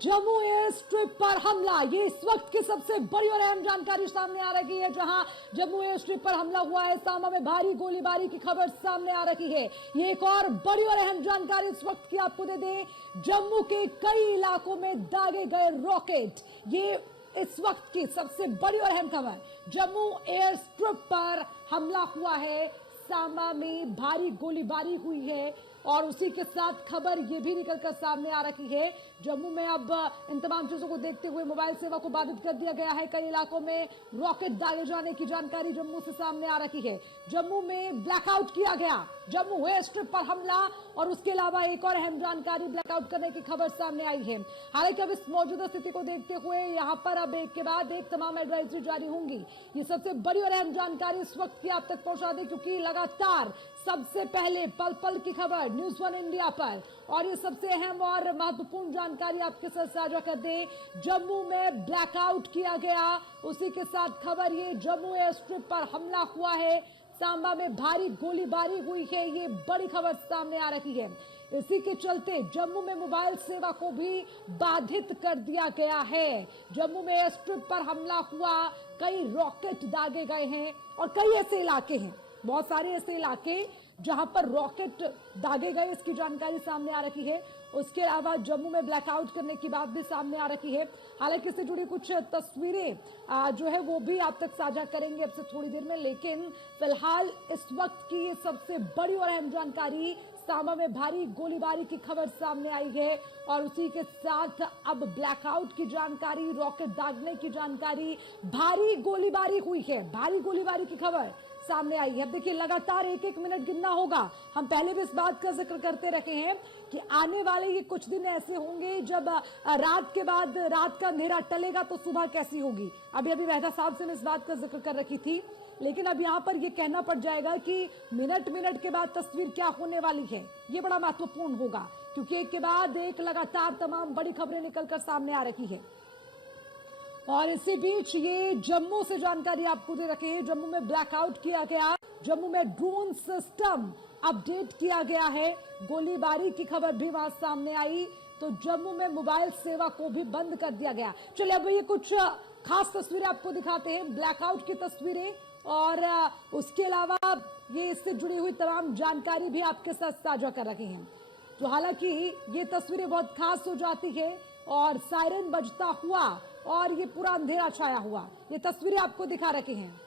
Jammu air strip पर हमला, ये इस वक्त की सबसे बड़ी और अहम जानकारी सामने आ रही है। जहां जम्मू एयर स्ट्रिप पर हमला हुआ है, सांबा में भारी गोलीबारी की खबर सामने आ रही है। ये एक और बड़ी और अहम जानकारी इस वक्त की आपको दे दें, जम्मू के कई इलाकों में दागे गए रॉकेट। ये इस वक्त की सबसे बड़ी और अहम खबर, जम्मू एयर स्ट्रिप पर हमला हुआ है, सांबा में भारी गोलीबारी हुई है और उसी के साथ खबर यह भी निकलकर सामने आ रही है, जम्मू में अब इन तमाम चीजों को देखते हुए मोबाइल सेवा को बाधित कर दिया गया है। कई इलाकों में रॉकेट दागे जाने की जानकारी जम्मू से सामने आ रही है। जम्मू में ब्लैकआउट किया गया, जम्मू एयर स्ट्रिप पर हमला और उसके अलावा एक और अहम जानकारी ब्लैकआउट करने की खबर सामने आई है। हालांकि अब इस मौजूदा स्थिति को देखते हुए यहां पर अब एक के बाद एक तमाम एडवाइजरी जारी होंगी। ये सबसे बड़ी और अहम जानकारी इस वक्त की आप तक पहुंचा दें, क्योंकि लगातार सबसे पहले पल पल की खबर न्यूज़ वन इंडिया पर, और ये सबसे अहम और महत्वपूर्ण जानकारी आपके साथ साझा कर दें, जम्मू में ब्लैकआउट किया गया, उसी के साथ खबर ये जम्मू एयर स्ट्रिप पर हमला हुआ है, सांबा में भारी गोलीबारी हुई है, ये बड़ी खबर सामने आ रही है। इसी के चलते जम्मू में मोबाइल सेवा को भी बाधित कर दिया गया है। जम्मू में एयर स्ट्रिप पर हमला हुआ, कई रॉकेट दागे गए हैं और कई ऐसे इलाके हैं, बहुत सारे ऐसे इलाके जहां पर रॉकेट दागे गए, इसकी जानकारी सामने आ रही है। उसके अलावा जम्मू में ब्लैकआउट करने की बात भी सामने आ रही है। हालांकि इससे जुड़ी कुछ तस्वीरें जो है वो भी आप तक साझा करेंगे अब से थोड़ी देर में, लेकिन फिलहाल इस वक्त की ये सबसे बड़ी और अहम जानकारी, सांबा में भारी गोलीबारी की खबर सामने आई है और उसी के साथ अब ब्लैकआउट की जानकारी, रॉकेट दागने की जानकारी, भारी गोलीबारी हुई है, भारी गोलीबारी की खबर सामने आई है। अब देखिए लगातार एक एक मिनट गिनना होगा। हम पहले भी इस बात का जिक्र करते रहे हैं कि आने वाले ये कुछ दिन ऐसे होंगे जब रात के बाद रात का अंधेरा टलेगा तो सुबह कैसी होगी। अभी अभी मेहता साहब से मैं इस बात का जिक्र कर रखी थी, लेकिन अब यहाँ पर ये कहना पड़ जाएगा कि मिनट मिनट के बाद तस्वीर क्या होने वाली है, ये बड़ा महत्वपूर्ण होगा, क्योंकि एक के बाद एक लगातार तमाम बड़ी खबरें निकलकर सामने आ रही है। और इसी बीच ये जम्मू से जानकारी आपको दे रखे हैं, जम्मू में ब्लैकआउट किया गया, जम्मू में ड्रोन सिस्टम अपडेट किया गया है, गोलीबारी की खबर भी वहां सामने आई, तो जम्मू में मोबाइल सेवा को भी बंद कर दिया गया। चलिए अब ये कुछ खास तस्वीरें आपको दिखाते हैं, ब्लैकआउट की तस्वीरें, और उसके अलावा ये इससे जुड़ी हुई तमाम जानकारी भी आपके साथ साझा कर रहे हैं। तो हालांकि ये तस्वीरें बहुत खास हो जाती है और सायरन बजता हुआ और ये पूरा अंधेरा छाया हुआ, ये तस्वीरें आपको दिखा रखे हैं।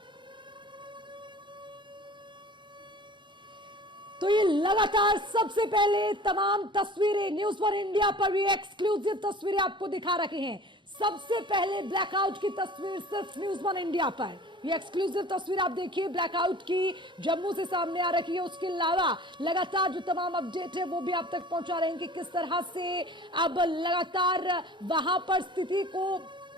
तो ये लगातार सबसे पहले तमाम तस्वीरें न्यूज़ वन इंडिया पर भी एक्सक्लूसिव तस्वीरें आपको दिखा रखे हैं। सबसे पहले ब्लैकआउट की तस्वीर सिर्फ न्यूज़ वन इंडिया पर, ये एक्सक्लूसिव तस्वीर आप देखिए ब्लैकआउट की जम्मू से सामने आ रही है। उसके अलावा लगातार जो तमाम अपडेट है वो भी आप तक पहुंचा रहे हैं कि किस तरह से अब लगातार वहां पर स्थिति को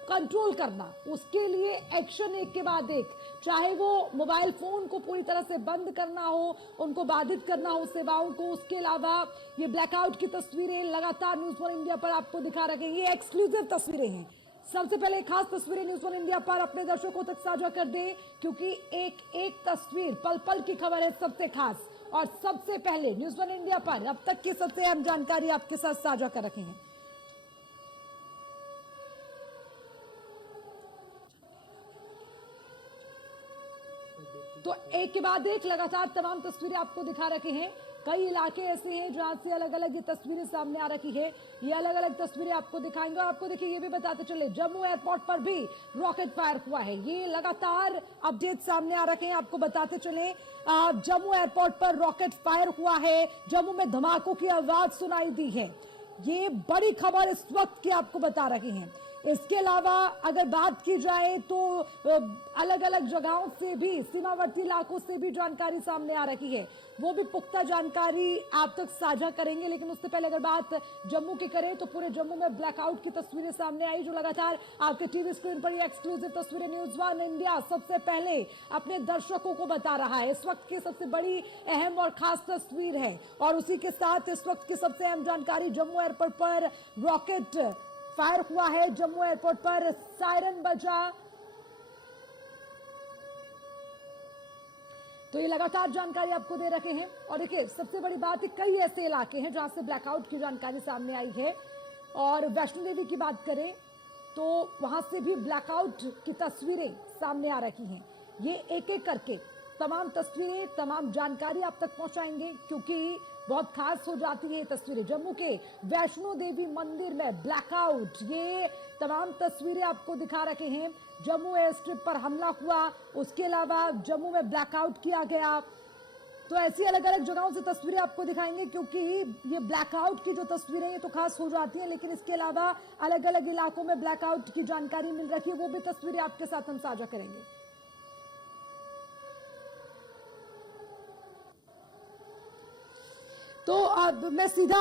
कंट्रोल करना, उसके लिए एक्शन एक के बाद एक, चाहे वो मोबाइल फोन को पूरी तरह से बंद करना हो, उनको बाधित करना हो सेवाओं को। उसके अलावा ये ब्लैकआउट की तस्वीरें लगातार न्यूज़ वन इंडिया पर आपको दिखा रहे हैं, ये एक्सक्लूसिव तस्वीरें हैं। सबसे पहले खास तस्वीरें न्यूज़ वन इंडिया पर अपने दर्शकों तक साझा कर दें, क्योंकि एक एक तस्वीर पल पल की खबर है सबसे खास, और सबसे पहले न्यूज़ वन इंडिया पर अब तक की सबसे अहम जानकारी आपके साथ साझा कर रखे हैं। तो एक के बाद एक लगातार तमाम तस्वीरें आपको दिखा रखे हैं। कई इलाके ऐसे हैं जहां से अलग अलग ये तस्वीरें सामने आ रखी है, ये अलग अलग तस्वीरें आपको दिखाएंगे। और आपको देखिए ये भी बताते चले, जम्मू एयरपोर्ट पर भी रॉकेट फायर हुआ है, ये लगातार अपडेट सामने आ रखे हैं, आपको बताते चले। जम्मू एयरपोर्ट पर रॉकेट फायर हुआ है, जम्मू में धमाकों की आवाज सुनाई दी है, ये बड़ी खबर इस वक्त की आपको बता रहे हैं। इसके अलावा अगर बात की जाए तो अलग अलग जगहों से भी, सीमावर्ती इलाकों से भी जानकारी सामने आ रही है, वो भी पुख्ता जानकारी आप तक साझा करेंगे। लेकिन उससे पहले अगर बात जम्मू की करें तो पूरे जम्मू में ब्लैकआउट की तस्वीरें सामने आई, जो लगातार आपके टीवी स्क्रीन पर ये एक्सक्लूसिव तस्वीरें न्यूज़ वन इंडिया सबसे पहले अपने दर्शकों को बता रहा है। इस वक्त की सबसे बड़ी अहम और खास तस्वीर है, और उसी के साथ इस वक्त की सबसे अहम जानकारी, जम्मू एयरपोर्ट पर रॉकेट फायर हुआ है, जम्मू एयरपोर्ट पर सायरन बजा, तो ये लगातार जानकारी आपको दे रखे हैं। और देखिए सबसे बड़ी बात है, कई ऐसे इलाके हैं जहां से ब्लैकआउट की जानकारी सामने आई है, और वैष्णो देवी की बात करें तो वहां से भी ब्लैकआउट की तस्वीरें सामने आ रही हैं। ये एक एक करके तमाम तस्वीरें, तमाम जानकारी आप तक पहुंचाएंगे, क्योंकि बहुत खास हो जाती है ये तस्वीरें। जम्मू के वैष्णो देवी मंदिर में ब्लैकआउट, ये तमाम तस्वीरें आपको दिखा रहे हैं। जम्मू एयर स्ट्रिप पर हमला हुआ, उसके अलावा जम्मू में ब्लैकआउट किया गया, तो ऐसी अलग अलग जगहों से तस्वीरें आपको दिखाएंगे, क्योंकि ये ब्लैकआउट की जो तस्वीरें ये तो खास हो जाती हैं, लेकिन इसके अलावा अलग अलग इलाकों में ब्लैकआउट की जानकारी मिल रही है, वो भी तस्वीरें आपके साथ हम साझा करेंगे। तो अब मैं सीधा